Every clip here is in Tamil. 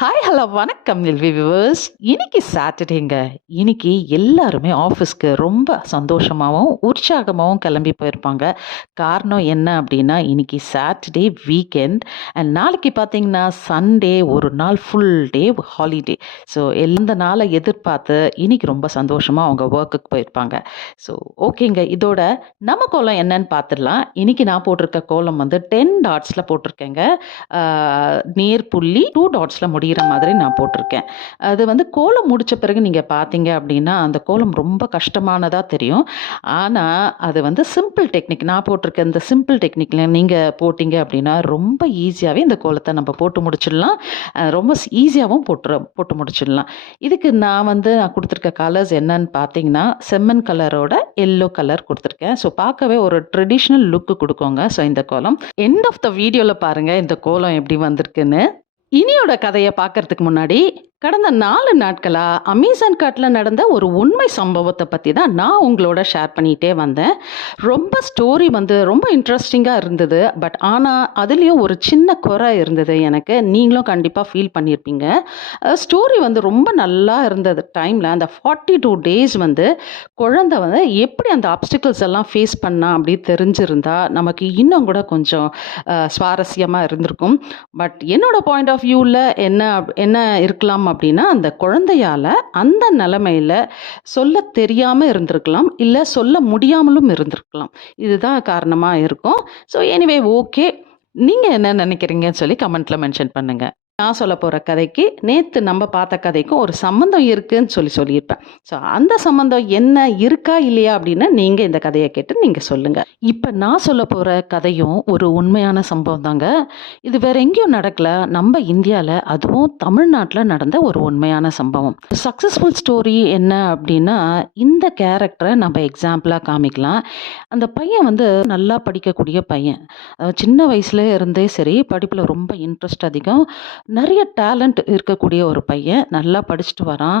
ஹாய் ஹலோ வணக்கம் எல்வி விவர்ஸ் இன்னைக்கு சாட்டர்டேங்க இன்னைக்கு எல்லாருமே ஆஃபீஸ்க்கு ரொம்ப சந்தோஷமாகவும் உற்சாகமாகவும் கிளம்பி போயிருப்பாங்க. காரணம் என்ன அப்படின்னா இன்னைக்கு சாட்டர்டே வீக்கெண்ட் அண்ட் நாளைக்கு பார்த்தீங்கன்னா சண்டே ஒரு நாள் ஃபுல் டே ஹாலிடே ஸோ எந்த நாளை எதிர்பார்த்து இன்னைக்கு ரொம்ப சந்தோஷமாக அவங்க ஒர்க்குக்கு போயிருப்பாங்க. ஸோ ஓகேங்க இதோட நம்ம கோலம் என்னன்னு பார்த்துடலாம் இன்னைக்கு நான் போட்டிருக்க கோலம் வந்து டென் டாட்ஸில் போட்டிருக்கேங்க. நேர் புள்ளி டூ டாட்ஸில் படிகிற மாதிரி நான் போட்டிருக்கேன். அது வந்து கோலம் முடித்த பிறகு நீங்கள் பார்த்தீங்க அப்படின்னா அந்த கோலம் ரொம்ப கஷ்டமானதாக தெரியும். ஆனால் அது வந்து சிம்பிள் டெக்னிக் நான் போட்டிருக்க இந்த சிம்பிள் டெக்னிக்கில் நீங்கள் போட்டிங்க அப்படின்னா ரொம்ப ஈஸியாகவே இந்த கோலத்தை நம்ம போட்டு முடிச்சிடலாம். ரொம்ப ஈஸியாகவும் போட்டு போட்டு முடிச்சிடலாம். இதுக்கு நான் வந்து நான் கொடுத்துருக்க கலர்ஸ் என்னன்னு பார்த்தீங்கன்னா செம்மண் கலரோட எல்லோ கலர் கொடுத்துருக்கேன். ஸோ பார்க்கவே ஒரு ட்ரெடிஷ்னல் லுக்கு கொடுக்கோங்க. ஸோ இந்த கோலம். எண்ட் ஆஃப் த வீடியோவில் பாருங்கள் இந்த கோலம் எப்படி வந்திருக்குன்னு. இனியோட கதையை பார்க்கறதுக்கு முன்னாடி கடந்த நாலு நாட்களாக அமேசான் காட்டில் நடந்த ஒரு உண்மை சம்பவத்தை பற்றி தான் நான் உங்களோட ஷேர் பண்ணிகிட்டே வந்தேன். ரொம்ப ஸ்டோரி வந்து ரொம்ப இன்ட்ரெஸ்டிங்காக இருந்தது. பட் ஆனால் அதுலேயும் ஒரு சின்ன குறை இருந்தது எனக்கு. நீங்களும் கண்டிப்பாக ஃபீல் பண்ணியிருப்பீங்க ஸ்டோரி வந்து ரொம்ப நல்லா இருந்தது டைமில் அந்த ஃபார்ட்டி டூ டேஸ் வந்து குழந்தை வந்து எப்படி அந்த அப்டிக்கல்ஸ் எல்லாம் ஃபேஸ் பண்ணா அப்படி தெரிஞ்சிருந்தா நமக்கு இன்னும் கூட கொஞ்சம் சுவாரஸ்யமாக இருந்திருக்கும். பட் என்னோட பாயிண்ட் ஆஃப் வியூவில் என்ன என்ன இருக்கலாம் அப்படின்னா அந்த குழந்தையால் அந்த நிலமையில் சொல்ல தெரியாமல் இருந்திருக்கலாம் இல்லை சொல்ல முடியாமலும் இருந்திருக்கலாம். இதுதான் காரணமாக இருக்கும். ஸோ எனிவே ஓகே நீங்கள் என்ன நினைக்கிறீங்கன்னு சொல்லி கமெண்ட்டில் மென்ஷன் பண்ணுங்கள் நான் சொல்ல போகிற கதைக்கு நேற்று நம்ம பார்த்த கதைக்கும் ஒரு சம்மந்தம் இருக்குன்னு சொல்லி சொல்லியிருப்பேன். ஸோ அந்த சம்மந்தம் என்ன இருக்கா இல்லையா அப்படின்னு நீங்கள் இந்த கதையை கேட்டு நீங்கள் சொல்லுங்கள் இப்போ நான் சொல்ல போகிற கதையும் ஒரு உண்மையான சம்பவம் தாங்க. இது வேற எங்கேயும் நடக்கல. நம்ம இந்தியாவில் அதுவும் தமிழ்நாட்டில் நடந்த ஒரு உண்மையான சம்பவம். சக்ஸஸ்ஃபுல் ஸ்டோரி என்ன அப்படின்னா இந்த கேரக்டரை நம்ம எக்ஸாம்பிளாக காமிக்கலாம். அந்த பையன் வந்து நல்லா படிக்கக்கூடிய பையன். சின்ன வயசுல இருந்தே சரி படிப்பில் ரொம்ப இன்ட்ரெஸ்ட் அதிகம். நிறைய டேலண்ட் இருக்கக்கூடிய ஒரு பையன். நல்லா படிச்சுட்டு வரான்.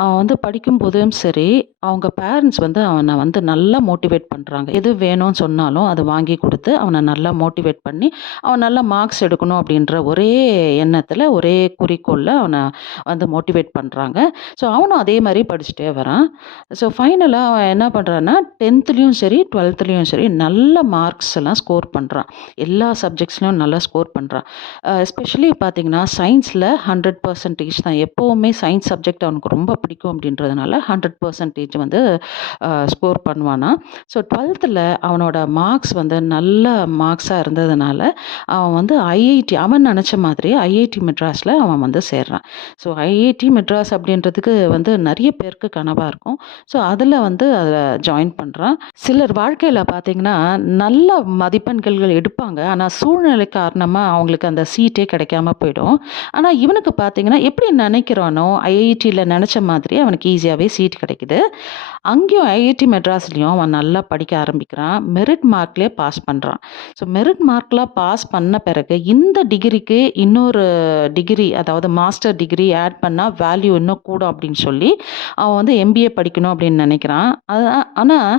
அவன் வந்து படிக்கும்போதும் சரி அவங்க பேரண்ட்ஸ் வந்து அவனை வந்து நல்லா மோட்டிவேட் பண்ணுறாங்க எது வேணும்னு சொன்னாலும் அதை வாங்கி கொடுத்து அவனை நல்லா மோட்டிவேட் பண்ணி அவன் நல்லா மார்க்ஸ் எடுக்கணும் அப்படின்ற ஒரே எண்ணத்தில் ஒரே குறிக்கோளில் அவனை வந்து மோட்டிவேட் பண்ணுறாங்க ஸோ அவனும் அதே மாதிரி படிச்சுட்டே வரான். ஸோ ஃபைனலாக அவன் என்ன பண்ணுறான்னா டென்த்துலேயும் சரி டுவெல்த்துலேயும் சரி நல்ல மார்க்ஸ் எல்லாம் ஸ்கோர் பண்ணுறான் எல்லா சப்ஜெக்ட்ஸ்லையும் நல்லா ஸ்கோர் பண்ணுறான் எஸ்பெஷலி பார்த்தீங்கன்னா சயின்ஸில் ஹண்ட்ரட் பர்சன்டேஜ் தான். எப்போவுமே சயின்ஸ் சப்ஜெக்ட் அவனுக்கு ரொம்ப பிடிக்கும் அப்படின்றதுனால ஹண்ட்ரட் பர்சன்டேஜ் வந்து ஸ்கோர் பண்ணுவானா. ஸோ டுவெல்த்தில் அவனோட மார்க்ஸ் வந்து நல்ல மார்க்ஸாக இருந்ததுனால அவன் வந்து ஐஐடி அவன் நினச்ச மாதிரி ஐஐடி மெட்ராஸில் அவன் வந்து சேர்றான். ஸோ ஐஐடி மெட்ராஸ் அப்படின்றதுக்கு வந்து நிறைய பேருக்கு கனவாக இருக்கும். ஸோ அதில் வந்து அதில் ஜாயின் பண்ணுறான் சிலர் வாழ்க்கையில் பார்த்தீங்கன்னா நல்ல மதிப்பெண்கள் எடுப்பாங்க. ஆனால் சூழ்நிலை காரணமாக அவங்களுக்கு அந்த சீட்டே கிடைக்காம போயிடும். ஆனால் இவனுக்கு பார்த்தீங்கன்னா எப்படி நினைக்கிறானோ ஐஐடியில் நினச்ச மாதிரி அவனுக்கு ஈஸியாகவே சீட் கிடைக்குது. அங்கேயும் ஐஐடி மெட்ராஸ்லேயும் அவன் நல்லா படிக்க ஆரம்பிக்கிறான். மெரிட் மார்க்லேயே பாஸ் பண்ணுறான் ஸோ மெரிட் மார்க்கில் பாஸ் பண்ண பிறகு இந்த டிகிரிக்கு இன்னொரு டிகிரி அதாவது மாஸ்டர் டிகிரி ஆட் பண்ணால் வேல்யூ இன்னும் கூடும் அப்படின்னு சொல்லி அவன் வந்து எம்பிஏ படிக்கணும் அப்படின்னு நினைக்கிறான். ஆனால்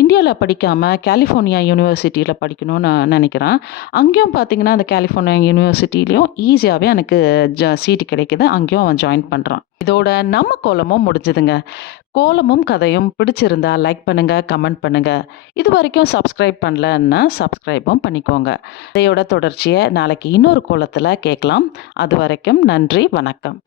இந்தியாவில் படிக்காமல் கலிஃபோர்னியா யூனிவர்சிட்டியில் படிக்கணும்னு நினைக்கிறான். அங்கேயும் பார்த்தீங்கன்னா அந்த கலிஃபோர்னியா யூனிவர்சிட்டிலையும் ஈஸியாகவே எனக்கு ஜ சீட்டு கிடைக்குது. அங்கேயும் அவன் ஜாயின் பண்ணுறான் இதோட நம்ம கோலமும் முடிஞ்சுதுங்க. கோலமும் கதையும் பிடிச்சிருந்தா லைக் பண்ணுங்க கமெண்ட் பண்ணுங்க. இது வரைக்கும் சப்ஸ்கிரைப் பண்ணலன்னா சப்ஸ்கிரைபும் பண்ணிக்கோங்க. இதையோட தொடர்ச்சியை நாளைக்கு இன்னொரு கோலத்தில் கேட்கலாம். அது வரைக்கும் நன்றி வணக்கம்.